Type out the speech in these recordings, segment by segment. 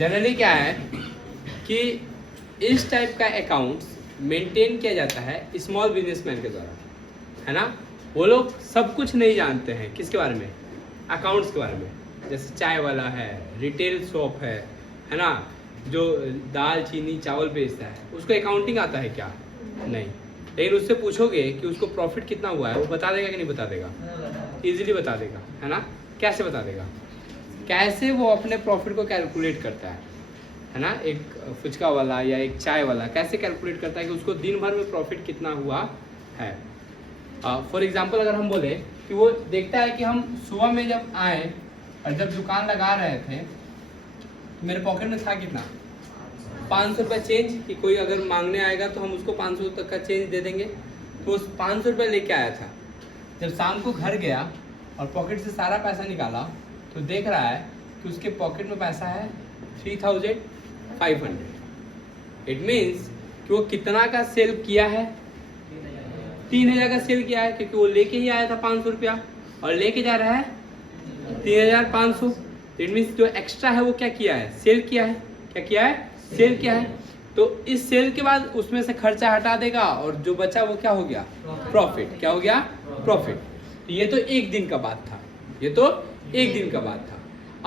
Generally क्या है कि इस टाइप का अकाउंट्स मेंटेन किया जाता है स्मॉल बिजनेसमैन के द्वारा, है ना। वो लोग सब कुछ नहीं जानते हैं किसके बारे में, अकाउंट्स के बारे में। जैसे चाय वाला है, रिटेल शॉप है ना, जो दाल चीनी चावल बेचता है, उसको अकाउंटिंग आता है क्या? नहीं। लेकिन उससे पूछोगे कि उसको प्रॉफिट कितना हुआ है, वो बता देगा कि नहीं बता देगा? ईजिली बता देगा, है ना। कैसे बता देगा? कैसे वो अपने प्रॉफिट को कैलकुलेट करता है ना। एक फुचका वाला या एक चाय वाला कैसे कैलकुलेट करता है कि उसको दिन भर में प्रॉफिट कितना हुआ है। फॉर एग्जांपल अगर हम बोले कि वो देखता है कि हम सुबह में जब आए और जब दुकान लगा रहे थे, मेरे पॉकेट में था कितना, 500 रुपये चेंज, कि कोई अगर मांगने आएगा तो हम उसको 500 तक का चेंज दे देंगे। तो उस 500 रुपये लेके आया था। जब शाम को घर गया और पॉकेट से सारा पैसा निकाला तो देख रहा है कि उसके पॉकेट में पैसा है 3500। इट मीन्स कि वो कितना का सेल किया है, 3000 का सेल किया है, क्योंकि वो लेके ही आया था 500 रुपया और लेके जा रहा है 3500। इट मीन्स जो एक्स्ट्रा है वो क्या किया है, सेल किया है। क्या किया है? सेल किया है। तो इस सेल के बाद उसमें से खर्चा हटा देगा और जो बचा वो क्या हो गया, प्रॉफिट। क्या हो गया? प्रॉफिट। ये तो एक दिन का बात था, ये तो एक दिन का बात था।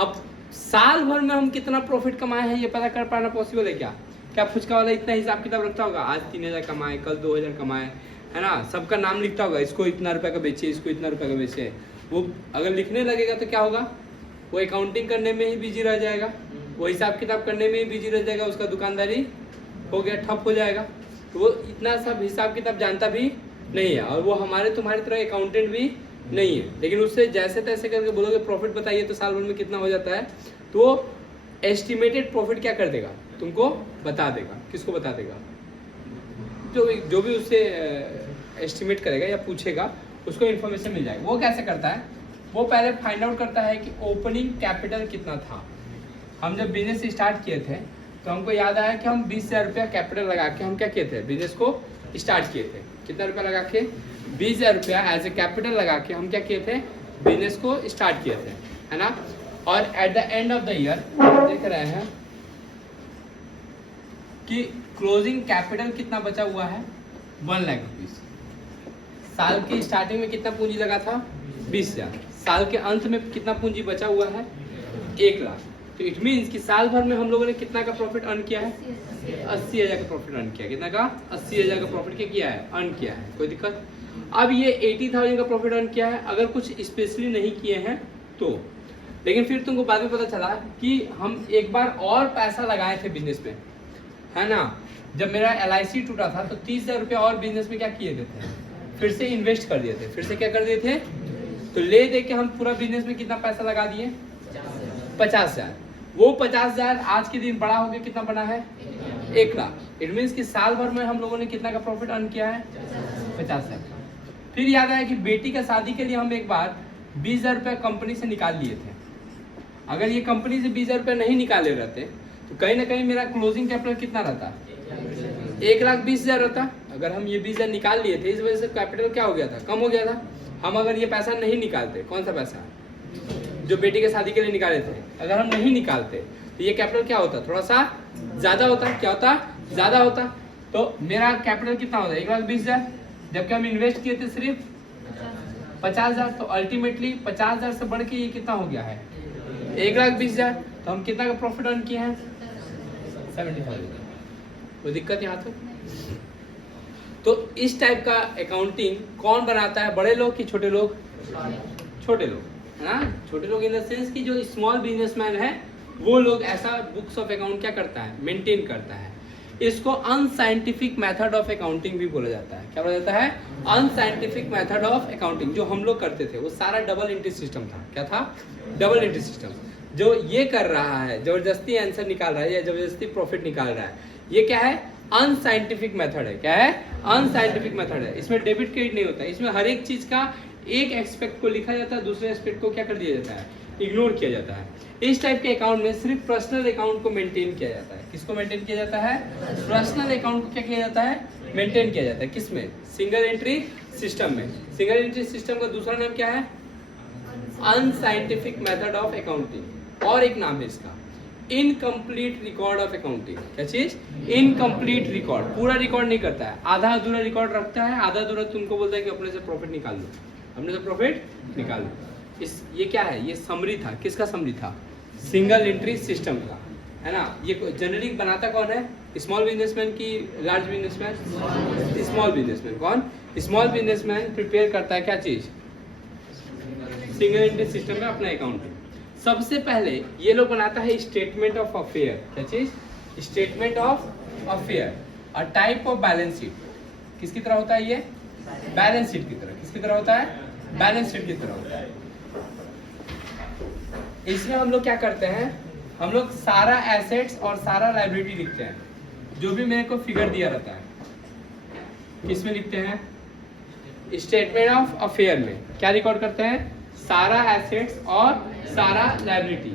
अब साल भर में हम कितना प्रॉफिट कमाए हैं ये पता कर पाना पॉसिबल है क्या? क्या फुचका वाला इतना हिसाब किताब रखता होगा, आज 3000 कमाए, कल 2000 कमाए, है ना। सबका नाम लिखता होगा, इसको इतना रुपए का बेचे, इसको इतना रुपए का बेचे। वो अगर लिखने लगेगा तो क्या होगा, वो अकाउंटिंग करने में ही बिजी रह जाएगा, वो हिसाब किताब करने में ही बिजी रह जाएगा, उसका दुकानदारी हो गया, ठप हो जाएगा। तो वो इतना सब हिसाब किताब जानता भी नहीं है और वो हमारे तुम्हारी तरह अकाउंटेंट भी नहीं है। लेकिन उससे जैसे तैसे करके बोलोगे प्रॉफिट बताइए तो साल भर में कितना हो जाता है, तो वो एस्टिमेटेड प्रॉफिट क्या कर देगा, तुमको बता देगा। किसको बता देगा? जो भी उससे एस्टिमेट करेगा या पूछेगा उसको इन्फॉर्मेशन मिल जाएगी। वो कैसे करता है, वो पहले फाइंड आउट करता है कि ओपनिंग कैपिटल कितना था। हम जब बिजनेस स्टार्ट किए थे तो हमको याद आया कि हम 20,000 रुपया कैपिटल लगा के हम क्या किए थे, बिजनेस को स्टार्ट किए थे। कितना रुपया लगा के? 20,000 रुपया एज ए कैपिटल लगा के हम क्या किए थे, बिजनेस को स्टार्ट किए थे, है ना। और at the end of the year देख रहे हैं कि क्लोजिंग कैपिटल कितना बचा हुआ है, 1 लाख रुपीज। साल की स्टार्टिंग में कितना पूंजी लगा था, 20,000। साल के अंत में कितना पूंजी बचा हुआ है, 1 लाख। तो इट मीन्स कि साल भर में हम लोगों ने कितना का प्रॉफिट अर्न किया है, 80,000 का प्रॉफिट अर्न किया। कितना का? 80,000 का प्रॉफिट क्या किया है, अर्न किया है। कोई दिक्कत? अब ये 80,000 का प्रॉफिट अर्न किया है अगर कुछ स्पेशली नहीं किए हैं तो। लेकिन फिर तुमको बाद में पता चला कि हम एक बार और पैसा लगाए थे बिजनेस में, है ना। जब मेरा LIC टूटा था तो 30,000 रुपया और बिजनेस में क्या किए थे, फिर से इन्वेस्ट कर दिए थे। फिर से क्या कर दिए थे, तो ले दे के हम पूरा बिजनेस में कितना पैसा लगा दिए, 50,000। वो 50,000 आज के दिन बड़ा हो गया, कितना बना है, 1 लाख। इट मीन्स कि साल भर में हम लोगों ने कितना का प्रॉफिट अर्न किया है, 50,000। फिर याद आया कि बेटी का शादी के लिए हम एक बार 20,000 रुपया कंपनी से निकाल लिए थे। अगर ये कंपनी से 20,000 रुपया नहीं निकाले रहते तो कहीं ना कहीं मेरा क्लोजिंग कैपिटल कितना रहता, 1,20,000 रहता। अगर हम ये 20,000 निकाल लिए थे इस वजह से कैपिटल क्या हो गया था, कम हो गया था। हम अगर ये पैसा नहीं निकालते, कौन सा पैसा जो बेटी के शादी के लिए निकाले थे, अगर हम नहीं निकालते तो ये कैपिटल क्या होता, थोड़ा सा ज्यादा होता। क्या होता, ज्यादा होता। तो मेरा कैपिटल कितना होता, 1,20,000, जबकि हम इन्वेस्ट किए थे सिर्फ 50,000। तो अल्टीमेटली 50,000 से बढ़ के ये कितना हो गया है, 1,20,000। तो हम कितना का प्रॉफिट अर्न किए हैं, 70,000। कोई दिक्कत यहाँ तक? तो इस टाइप का अकाउंटिंग कौन बनाता है, बड़े लोग कि छोटे लोग? छोटे लोग, है ना। छोटे लोग इन द सेंस कि जो स्मॉल बिजनेसमैन है वो लोग ऐसा बुक्स ऑफ अकाउंट क्या करता है, मेंटेन करता है। इसको अनसाइंटिफिक मेथड ऑफ अकाउंटिंग भी बोला जाता है। क्या बोला जाता है, अनसाइंटिफिक मेथड ऑफ अकाउंटिंग। जो हम लोग करते थे वो सारा डबल एंट्री सिस्टम था। क्या था, डबल एंट्री सिस्टम। जो ये कर रहा है जबरदस्ती आंसर निकाल रहा है या जबरदस्ती प्रॉफिट निकाल रहा है, ये क्या है, अनसाइंटिफिक मेथड है। क्या है, अनसाइंटिफिक मेथड है। इसमें डेबिट क्रेडिट नहीं होता, इसमें हर एक चीज का एक एक्सपेक्ट को लिखा जाता है, दूसरे एक्सपेक्ट को क्या कर दिया जाता है, इग्नोर किया जाता है। इस टाइप के अकाउंट में सिर्फ पर्सनल अकाउंट को मेंटेन किया जाता है। किसको मेंटेन किया जाता है, पर्सनल अकाउंट को क्या किया जाता है, मेंटेन किया जाता है। किसमें, सिंगल एंट्री सिस्टम में। सिंगल एंट्री सिस्टम का दूसरा नाम क्या है, अनसाइंटिफिक मेथड ऑफ अकाउंटिंग। और एक नाम है इसका, इनकम्प्लीट रिकॉर्ड ऑफ अकाउंटिंग। क्या चीज? इनकम्प्लीट रिकॉर्ड, पूरा रिकॉर्ड नहीं करता है, आधा अधूरा रिकॉर्ड रखता है, आधा अधूरा तुमको बोलता है कि अपने से प्रॉफिट निकाल लो, अपने से प्रॉफिट निकाल लो। इस ये क्या है? ये समरी था। किसका समरी था? सिंगल एंट्री सिस्टम का, है ना। ये जनरली बनाता कौन है? स्मॉल बिजनेसमैन की लार्ज बिजनेसमैन? Small businessman. कौन? स्मॉल बिजनेसमैन प्रिपेयर करता है क्या चीज? सिंगल एंट्री सिस्टम में अपना अकाउंट। सबसे पहले ये लोग बनाता है स्टेटमेंट ऑफ अफेयर। क्या चीज? Statement of affair, a type of balance sheet. किसकी तरह होता है ये? बैलेंस शीट की तरह। किसकी तरह होता है? बैलेंस शीट की तरह होता है। इसमें हम लोग क्या करते हैं? हम लोग सारा एसेट्स और सारा लायबिलिटी लिखते हैं, जो भी मेरे को फिगर दिया रहता है। किसमें लिखते हैं? स्टेटमेंट ऑफ अफेयर में क्या रिकॉर्ड करते हैं? सारा एसेट्स और सारा लायबिलिटी।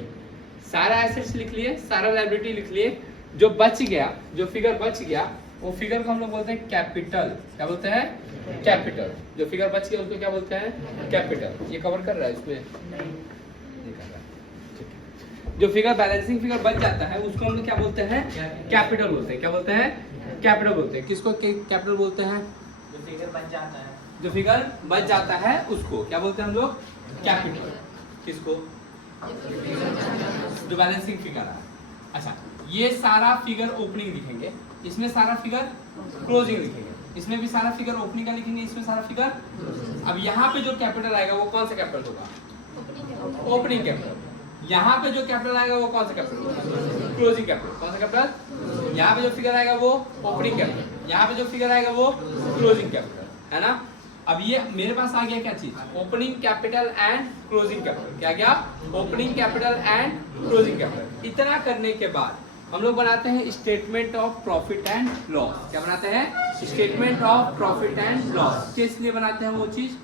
सारा एसेट्स लिख लिए, सारा लायबिलिटी लिख लिए, जो बच गया, जो फिगर बच गया, वो फिगर को हम लोग बोलते हैं कैपिटल। क्या बोलते हैं? कैपिटल। जो फिगर बच गया उसको क्या बोलते हैं? कैपिटल। ये कवर कर रहा है इसमें? जो फिगर बैलेंसिंग फिगर बच जाता है उसको हम लोग क्या बोलते हैं? कैपिटल बोलते हैं। क्या बोलते हैं? कैपिटल बोलते हैं। किसको कैपिटल बोलते हैं? जो फिगर बच जाता है, जो फिगर बच जाता है उसको क्या बोलते हैं हम लोग? कैपिटल। किसको? जो बैलेंसिंग फिगर है। अच्छा, ये सारा फिगर ओपनिंग लिखेंगे, इसमें सारा फिगर क्लोजिंग लिखेंगे, इसमें भी सारा फिगर ओपनिंग का लिखेंगे, इसमें सारा फिगर। अब यहाँ पे जो कैपिटल आएगा वो कौन सा कैपिटल होगा? Opening capital. यहाँ पे जो कैपिटल आएगा वो कौन सा कैपिटल होगा? Closing capital. कौन सा कैपिटल? यहाँ पे जो फिगर आएगा वो ओपनिंग कैपिटल, यहाँ पे जो फिगर आएगा वो क्लोजिंग कैपिटल, है ना। अब ये मेरे पास आ गया क्या चीज? Opening capital and closing capital. क्या गया? Opening capital and closing capital. इतना करने के बाद हम लोग बनाते हैं statement of profit and loss. क्या बनाते हैं? Statement of profit and loss. किस लिए बनाते हैं वो चीज?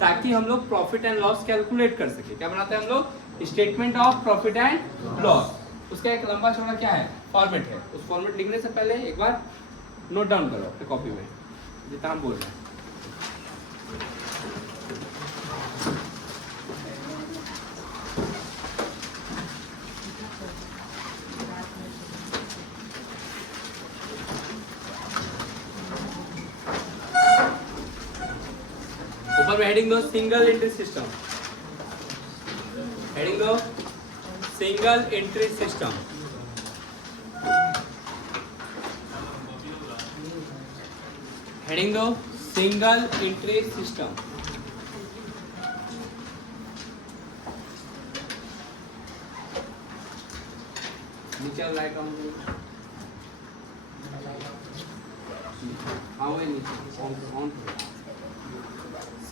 ताकि हम लोग प्रॉफिट एंड लॉस कैलकुलेट कर सके। क्या बनाते हैं हम लोग? Statement of profit and loss. उसका एक लंबा चौड़ा क्या है? फॉर्मेट है। उस फॉर्मेट लिखने से पहले एक बार नोट डाउन करो अपने कॉपी में जितना हम बोल रहे हैं। ऊपर में हेडिंग दो सिंगल एंट्री सिस्टम। हेडिंग दो सिंगल एंट्री सिस्टम। हेडिंग दो सिंगल एंट्री सिस्टम। नीचे light on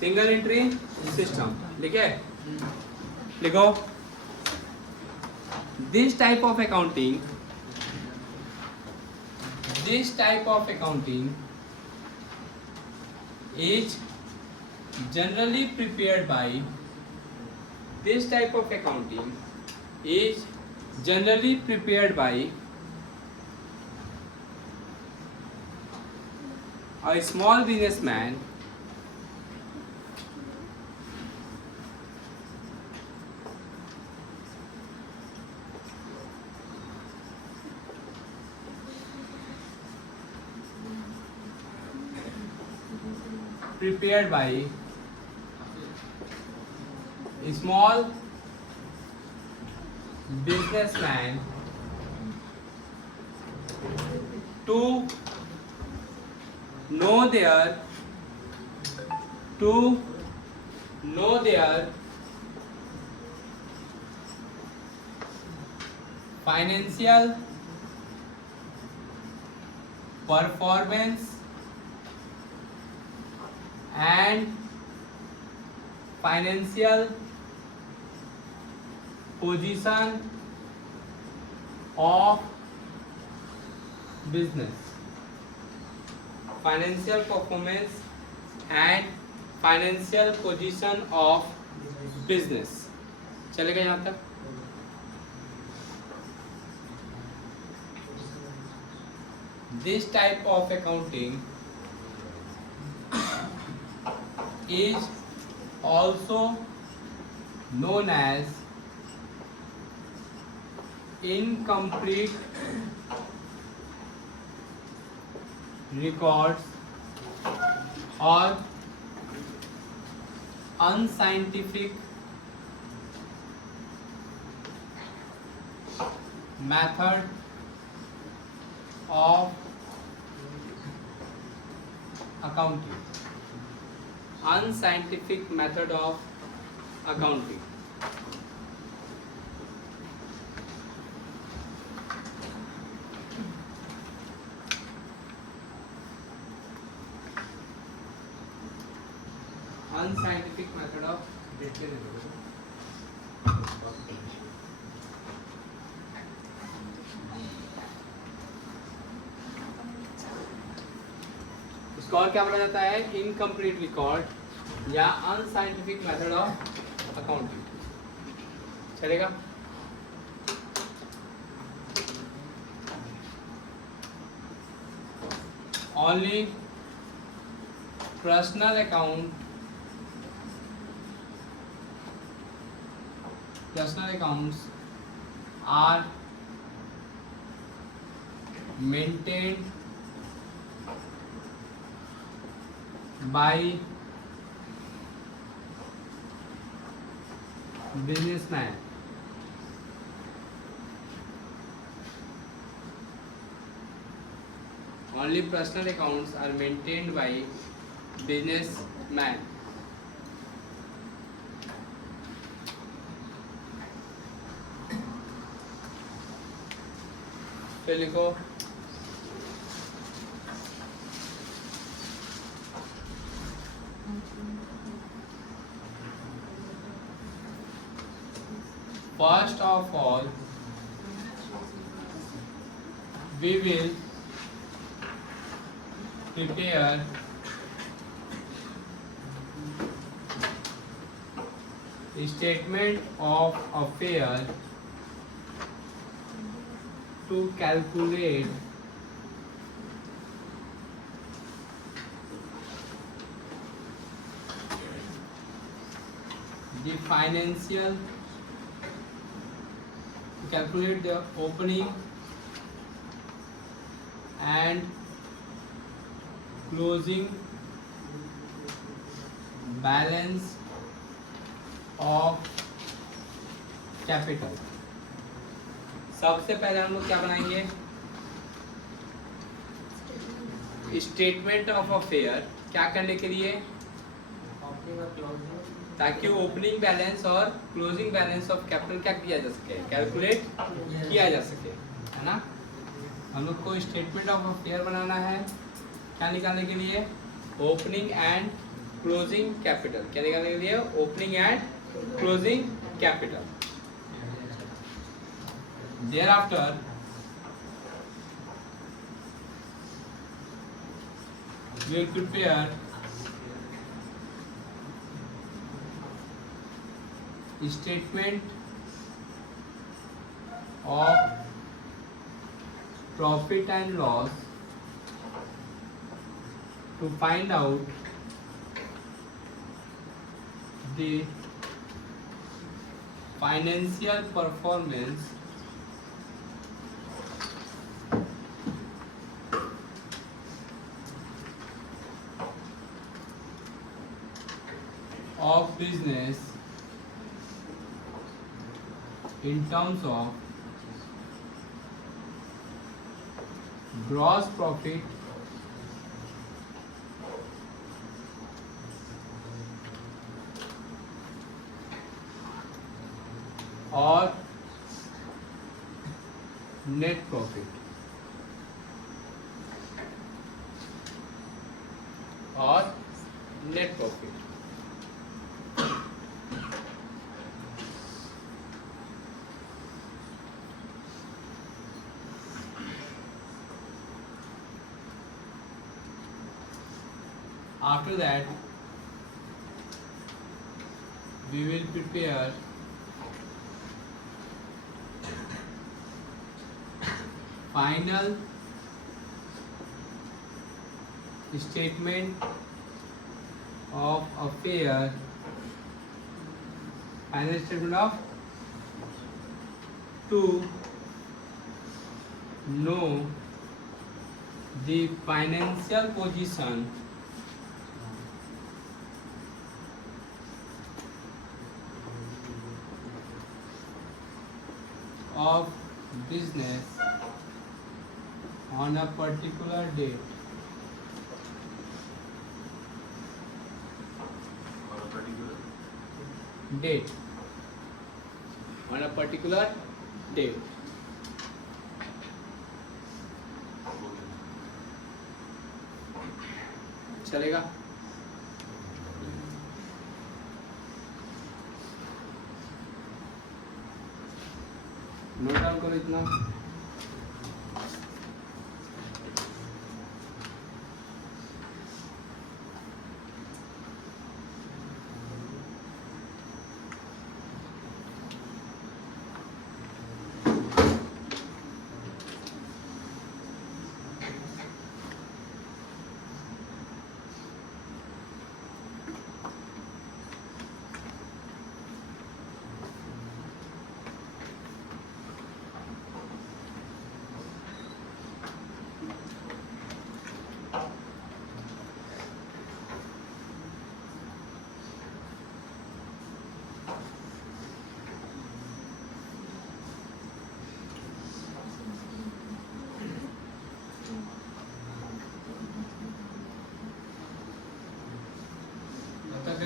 single entry system लिखे? लिखो, this type of accounting is generally prepared by a small businessman prepared by a small businessman to know their financial performance and financial position of business. Financial performance and financial position of business. चलेगा यहाँ तक? This type of accounting is also known as incomplete records or unscientific method of accounting. Unscientific method of accounting. Unscientific method of इसको और क्या बोला जाता है? Incomplete record या अनसाइंटिफिक मेथड ऑफ अकाउंटिंग। चलेगा? Only personal accounts are maintained by businessman. Only personal accounts are maintained by businessman. फिर लिखो first of all we will prepare a statement of affair to calculate the financial, to calculate the opening and closing balance of capital. सबसे पहले हम लोग क्या बनाएंगे? Statement of affair. क्या करने के लिए? ताकि ओपनिंग बैलेंस और क्लोजिंग बैलेंस ऑफ कैपिटल क्या किया जा सके, कैलकुलेट किया जा सके, है ना। हम लोग को स्टेटमेंट ऑफ अफेयर बनाना है। क्या निकालने के लिए? Opening and closing capital. क्या निकालने के लिए? Opening and closing capital. Thereafter, we will prepare a statement of profit and loss to find out the financial performance of business in terms of gross profit और net profit और net profit। After that, we will prepare final statement of affair, final statement of to know the financial position of business on a particular date. Date. On a particular date. चलेगा? Note down करो इतना.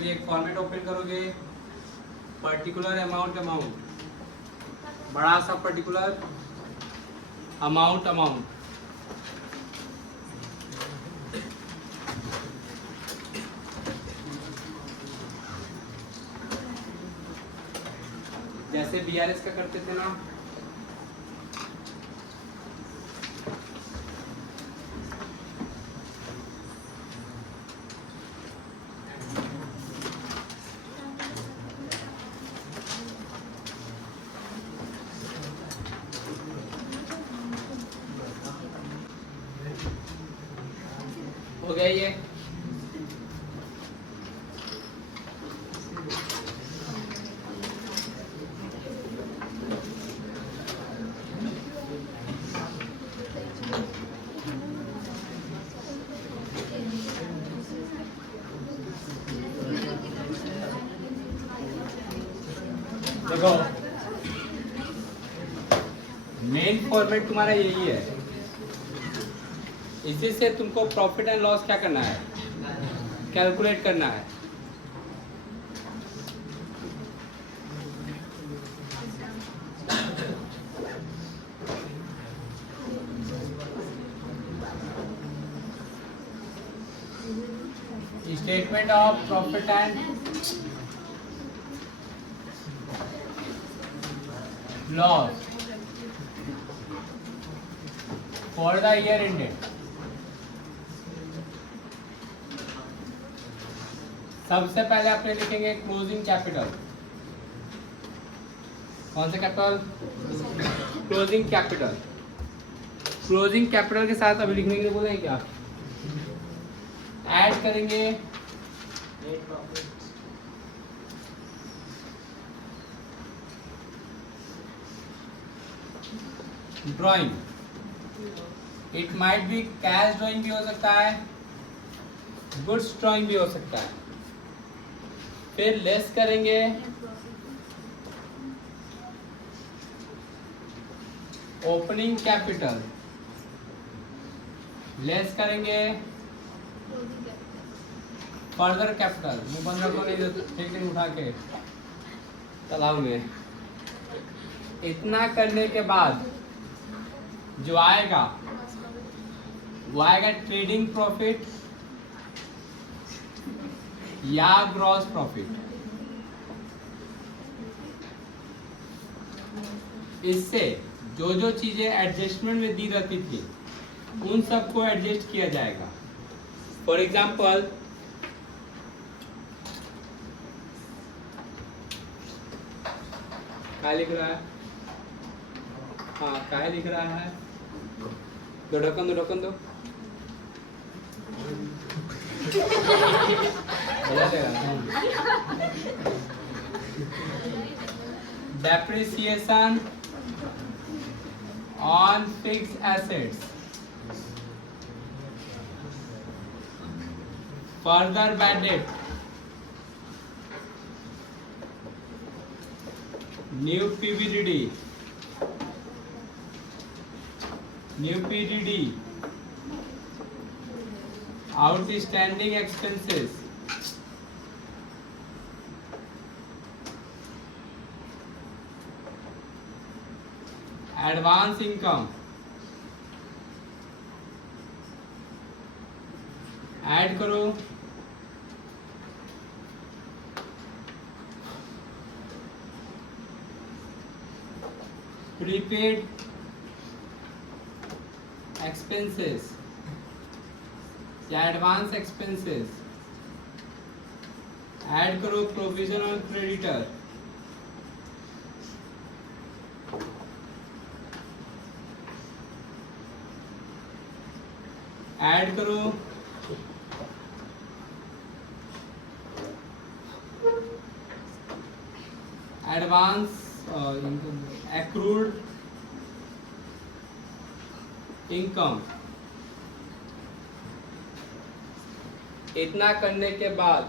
एक format open करोगे, particular amount बड़ा सा particular amount जैसे BRS का करते थे ना. हो गया ये. देखो मेन फॉर्मेट तुम्हारा यही है. इसी से तुमको प्रॉफिट एंड लॉस क्या करना है, कैलकुलेट करना है. Statement of profit and loss for the year ended. सबसे पहले अपने लिखेंगे क्लोजिंग कैपिटल. कौन सा capital? Closing capital. Closing capital के साथ अभी लिखने के लिए बोले हैं क्या, ऐड करेंगे drawing. It might be cash drawing भी हो सकता है, गुड्स ड्राइंग भी हो सकता है. फिर लेस करेंगे ओपनिंग कैपिटल, लेस करेंगे फर्दर कैपिटल. मुंह बंद रखो नहीं तो एक दिन उठा के तालाब में. इतना करने के बाद जो आएगा वो आएगा ट्रेडिंग प्रॉफिट या ग्रॉस प्रॉफिट. इससे जो जो चीजें एडजस्टमेंट में दी रहती थी उन सबको एडजस्ट किया जाएगा. फॉर एग्जाम्पल क्या लिख रहा है, हाँ क्या लिख रहा है, दो ढक्कन दो. Depreciation on fixed assets further by date new P V D D outstanding expenses advance income add करो prepaid expenses या एडवांस एक्सपेंसेस ऐड करो प्रोविजन ऑन क्रेडिटर ऐड करो एडवांस एक्रूड इनकम। इतना करने के बाद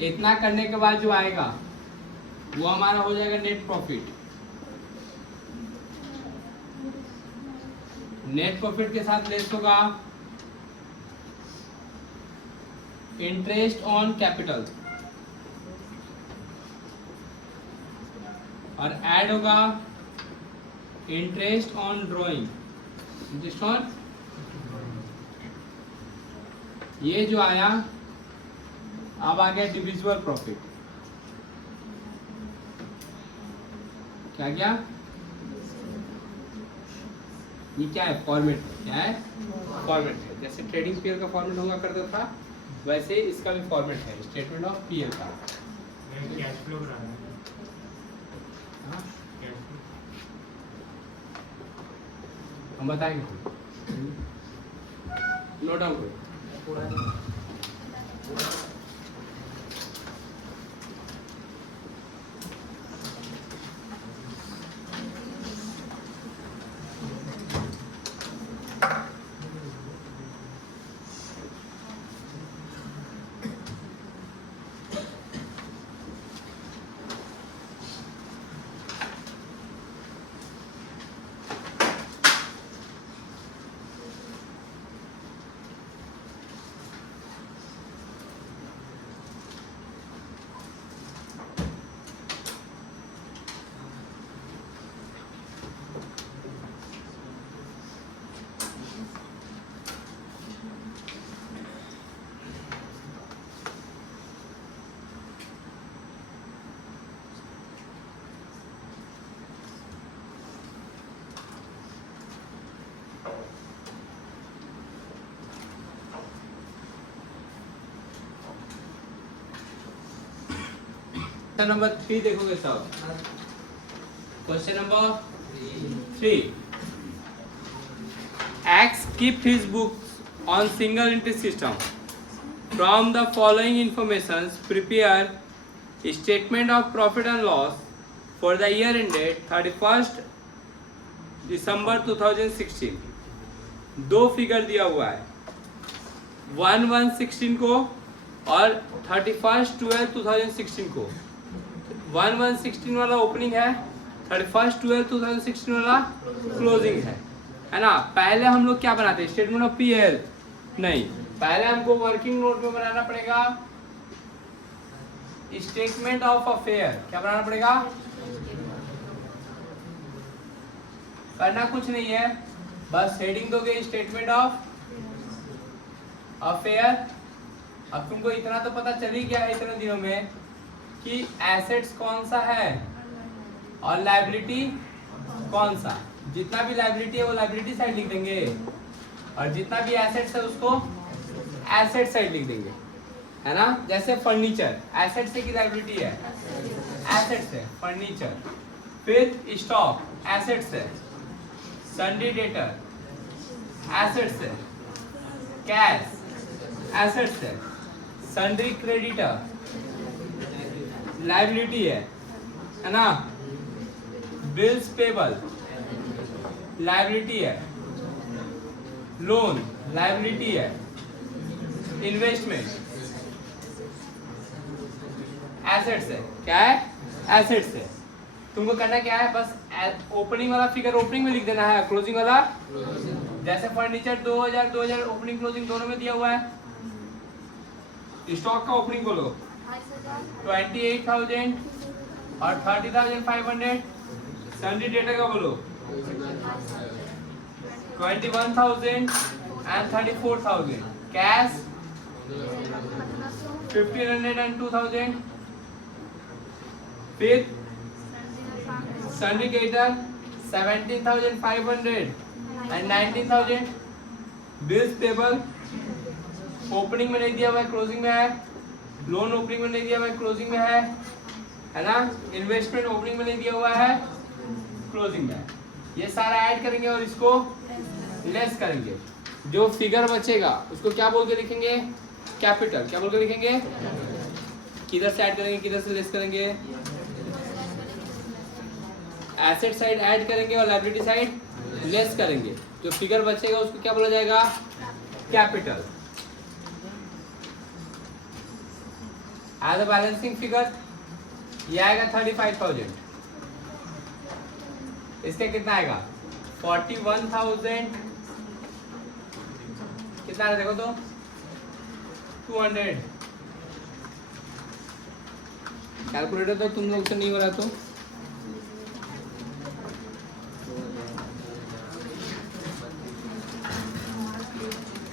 इतना करने के बाद जो आएगा वो हमारा हो जाएगा नेट प्रॉफिट। नेट प्रॉफिट के साथ लेस होगा इंटरेस्ट ऑन कैपिटल और ऐड होगा interest on drawing. Interest on ये जो आया अब आ गया डिविजिबल प्रॉफिट। क्या क्या ये क्या है फॉर्मेट क्या है फॉर्मेट है जैसे ट्रेडिंग पीरियड का फॉर्मेट हुआ करता था वैसे इसका भी फॉर्मेट है स्टेटमेंट ऑफ पीएल का। कैश फ्लो हम बताएंगे नोट डाउन करो। क्वेश्चन नंबर 3 देखोगे सब। Question number 3 X keep his books on single entry system. From the following information prepare statement of profit and loss for the year ended 31st December 2016। दो figure दिया हुआ है 1/1/16 को और 31st 12 2016 को। 1/1/16 वाला ओपनिंग है 31st 12 2016 वाला क्लोजिंग है ना। पहले हम लोग क्या बनाते हैं स्टेटमेंट ऑफ पीएल नहीं, पहले हमको वर्किंग नोट में बनाना पड़ेगा स्टेटमेंट ऑफ अफेयर। क्या बनाना पड़ेगा? करना कुछ नहीं है, बस हेडिंग दोगे स्टेटमेंट ऑफ अफेयर। अब तुमको इतना तो पता चल ही गया है इतने दिनों में कि एसेट्स कौन सा है और लायबिलिटी कौन सा। जितना भी लायबिलिटी है वो लायबिलिटी साइड लिख देंगे और जितना भी एसेट्स है उसको एसेट साइड लिख देंगे, है ना। जैसे फर्नीचर एसेट से की लायबिलिटी है, एसेट से फर्नीचर। फिर स्टॉक एसेट से, सन्डी डेटर एसेट्स है, कैश एसेट्स है, सन्ड्री क्रेडिटर लायबिलिटी है ना, बिल्स पेबल लायबिलिटी है, लोन लायबिलिटी है, इन्वेस्टमेंट एसेट्स है। क्या है? एसेट्स है। तुमको करना क्या है, बस ओपनिंग वाला फिगर ओपनिंग में लिख देना है, क्लोजिंग वाला जैसे फर्नीचर 2000 ओपनिंग क्लोजिंग दोनों में दिया हुआ है। स्टॉक का ओपनिंग बोलो 28,000 और 30,500। सन्डी डेटा का बोलो 21,000 and 34,000। Cash 1,500 and 2,000। फिर सन्डी debtor 17,500 and 19,000। Bills payable opening में नहीं दिया हुआ है, क्लोजिंग में है। लोन ओपनिंग में नहीं दिया हुआ है, क्लोजिंग में है ना। इन्वेस्टमेंट ओपनिंग में नहीं दिया हुआ है, क्लोजिंग में है। ये सारा ऐड करेंगे और इसको लेस करेंगे। जो फिगर बचेगा उसको क्या बोल के लिखेंगे? कैपिटल। क्या बोल के लिखेंगे? किधर से ऐड करेंगे, किधर से लेस करेंगे? एसेट साइड ऐड करेंगे और लायबिलिटी साइड लेस करेंगे। जो फिगर बचेगा उसको क्या बोला जाएगा? Capital. As a balancing figure ये आएगा 35,000। इसका कितना आएगा? 41,000। कितना है देखो तो 200। कैलकुलेटर तो तुम लोग से नहीं हो रहा तो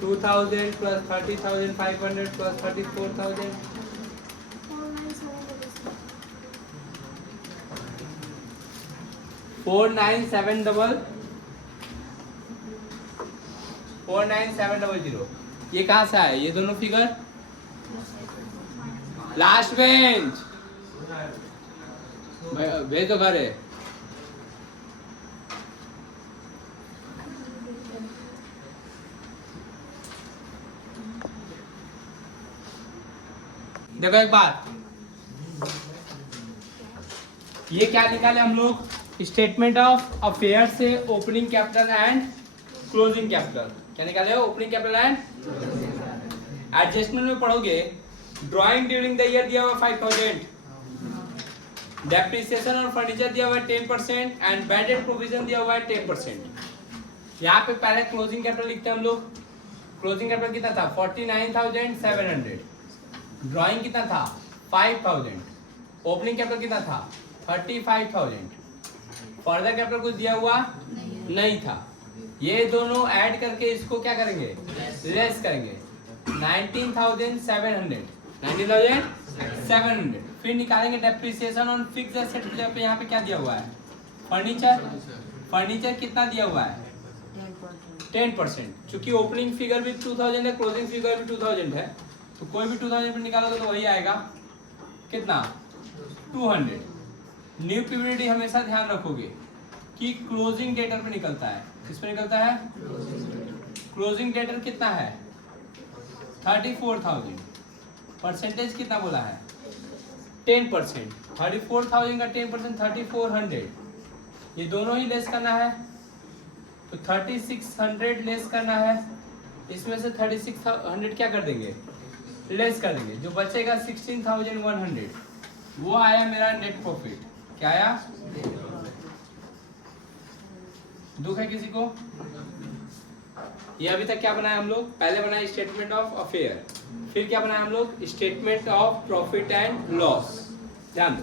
2,000 plus 30,500 plus 34,000। 49700। ये कहाँ से आए ये दोनों फिगर? लास्ट बेंच भेज दो घरे। देखो एक बात, ये क्या निकाले हम लोग? स्टेटमेंट ऑफ अफेयर से opening capital and closing capital. क्या निकाले हो? ओपनिंग कैपिटल एंड एडजस्टमेंट में पढ़ोगे। ड्राइंग ड्यूरिंग द ईयर दिया हुआ 5,000, डेप्रिसिएशन और फर्नीचर दिया हुआ है 10% एंड बैड डेट प्रोविजन दिया हुआ है 10%। यहाँ पे पहले क्लोजिंग कैपिटल लिखते हैं हम लोग। क्लोजिंग कैपिटल कितना था? 49,700। ड्राइंग कितना था? 5,000। ओपनिंग कैपिटल कितना था? 35,000। फर्दर कैपिटल कुछ दिया हुआ नहीं था। ये दोनों ऐड करके इसको क्या करेंगे? लेस करेंगे। 19,700। 19,700। फिर निकालेंगे डेप्रिसिएशन ऑन फिक्स्ड एसेट। पे यहाँ पे क्या दिया हुआ है? फर्नीचर। फर्नीचर कितना दिया हुआ है? 10%। क्योंकि ओपनिंग फिगर भी 2,000 है, क्लोजिंग फिगर भी 2,000 है, तो कोई भी 2,000 पर निकालोगे तो वही आएगा। कितना? 200। न्यू पीरियड हमेशा ध्यान रखोगे कि क्लोजिंग डेटर पे निकलता है। किस पे निकलता है? क्लोजिंग डेटर कितना है? 34,000। परसेंटेज कितना बोला है? 10%। 34,000 का 10% 3,400। ये दोनों ही लेस करना है तो 3,600 लेस करना है। इसमें से 3,600 क्या कर देंगे? लेस कर देंगे। जो बचेगा 16,100 वो आया मेरा नेट प्रॉफिट। क्या आया? दुख है किसी को? ये अभी तक क्या बनाया हम लोग? पहले बनाया स्टेटमेंट ऑफ अफेयर, फिर क्या बनाया हम लोग? Statement of profit and loss. ध्यान दो,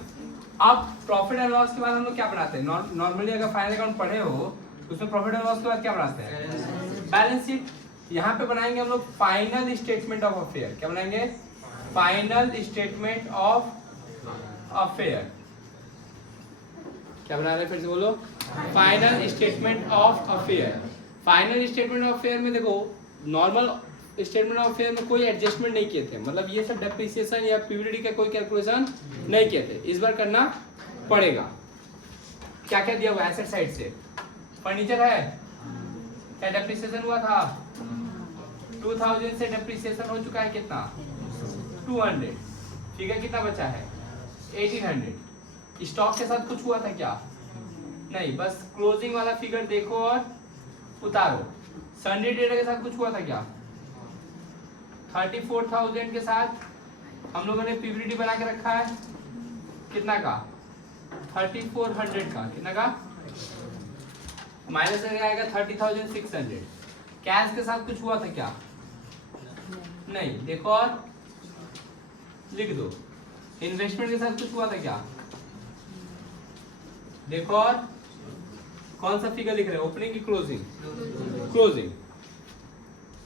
अब प्रॉफिट एंड लॉस के बाद हम लोग क्या बनाते हैं? नॉर्मली अगर फाइनल अकाउंट पढ़े हो उसमें प्रॉफिट एंड लॉस के बाद क्या बनाते हैं? Balance sheet. यहाँ पे बनाएंगे हम लोग फाइनल स्टेटमेंट ऑफ अफेयर। क्या बनाएंगे? Final statement of affair. क्या बना रहे हैं? फिर से बोलो। Final statement of affair. Final statement of affair में देखो, नॉर्मल स्टेटमेंट ऑफ अफेयर में कोई एडजस्टमेंट नहीं किए थे, मतलब ये सब डेप्रिसिएशन या पीवीडी का कोई कैलकुलेशन नहीं किए थे। इस बार करना पड़ेगा। क्या क्या दिया हुआ है एसेट साइड से? फर्नीचर है क्या डेप्रिसिएशन हुआ था? 2000 से डेप्रिसिएशन हो चुका है कितना? 200। फिगर कितना बचा है? 1800। स्टॉक के साथ कुछ हुआ था क्या? नहीं, बस क्लोजिंग वाला फिगर देखो और उतारो। सन्डे डेटा के साथ कुछ हुआ था क्या? 34,000 के साथ हम लोगों ने पीवीडी बना के रखा है कितना का? 3400 का। कितना का? माइनस आएगा 30,600। कैश के साथ कुछ हुआ था क्या? नहीं, देखो और लिख दो। इन्वेस्टमेंट के साथ कुछ हुआ था क्या? देखो और कौन सा फिगर लिख रहे हैं? ओपनिंग की क्लोजिंग? क्लोजिंग।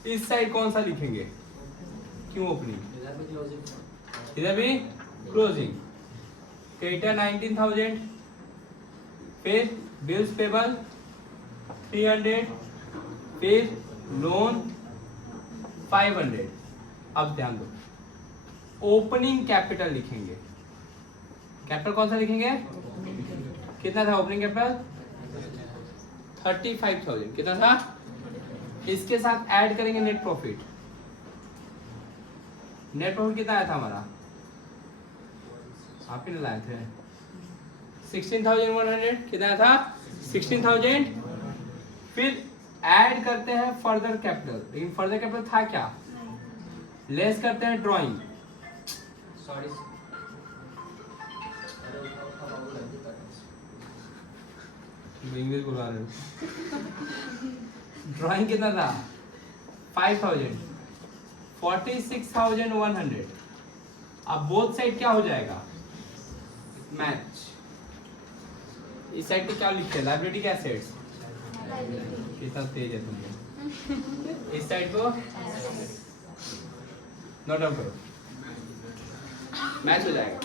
इस साइड कौन सा लिखेंगे? क्यों ओपनिंग? इधर भी क्लोजिंग। क्रेडिटर 19,000, फिर बिल्स पेबल 300, फिर लोन 500। अब ध्यान दो, ओपनिंग कैपिटल लिखेंगे। कैपिटल कौन सा लिखेंगे? कितना था ओपनिंग कैपिटल? 35,000। कितना था? इसके साथ ऐड करेंगे नेट प्रॉफिट। नेट प्रॉफिट कितना आया था हमारा? आप ही ने लाए थे 16,100। कितना आया था? 16,000। फिर ऐड करते हैं फर्दर कैपिटल। लेकिन फर्दर कैपिटल था क्या? लेस करते हैं ड्राइंग। इंग्लिश बुला रहे हो। ड्राइंग कितना था? 5,000। 46,100। अब बोथ साइड क्या हो जाएगा? मैच। इस साइड पे क्या लिखते हैं? लायबिलिटी के एसेट्स। कितना तेज है तुम। इस साइड को नोट डाउन करो, मैच हो जाएगा।